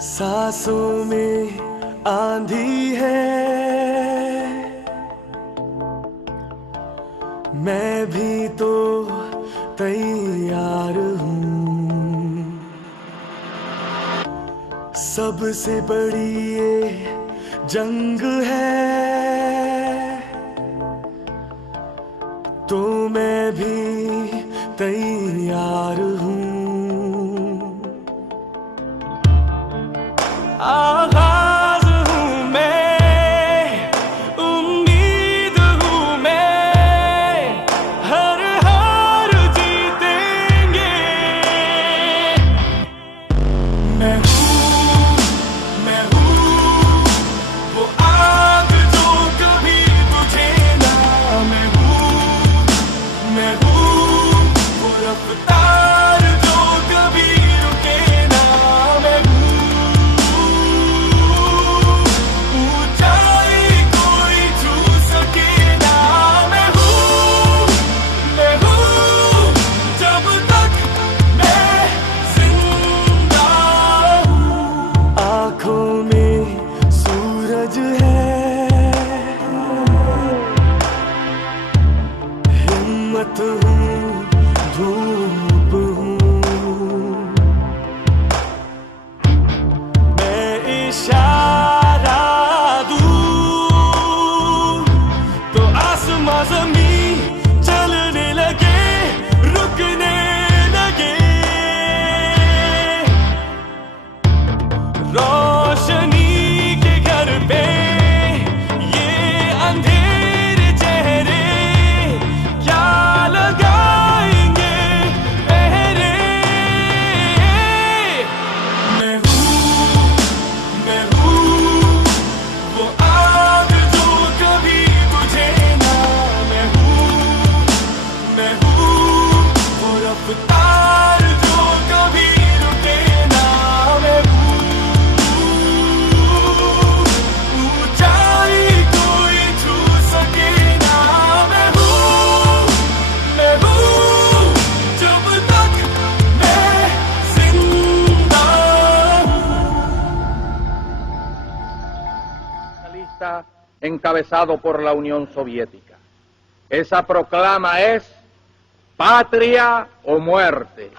सांसों में आंधी है, मैं भी तो तैयार हूँ। सबसे बड़ी ये जंग है, तो मैं भी तैयार हूँ। आगाज हूँ मैं, उम्मीद हूँ मैं, हर हार जीतेंगे। मैं हूँ वो आग जो कभी बुझे ना। मैं हूँ वो रफ्तार जो कभी रुके ना। मैं हिम्मत हूँ, धूप हूँ, मैं इशारा दूँ तो आसमां ज़मीं चलने लगे, रुकने लगे। रोशनी के घर पे ये अंधेरे चेहरे रफ्तार जो कभी रुके ना। मैं ऊंचाई कोई छू सके ना। मैं हूँ जब तक मैं जिंदा हूँ। Encabezado por la Unión Soviética. Esa proclama es patria o muerte.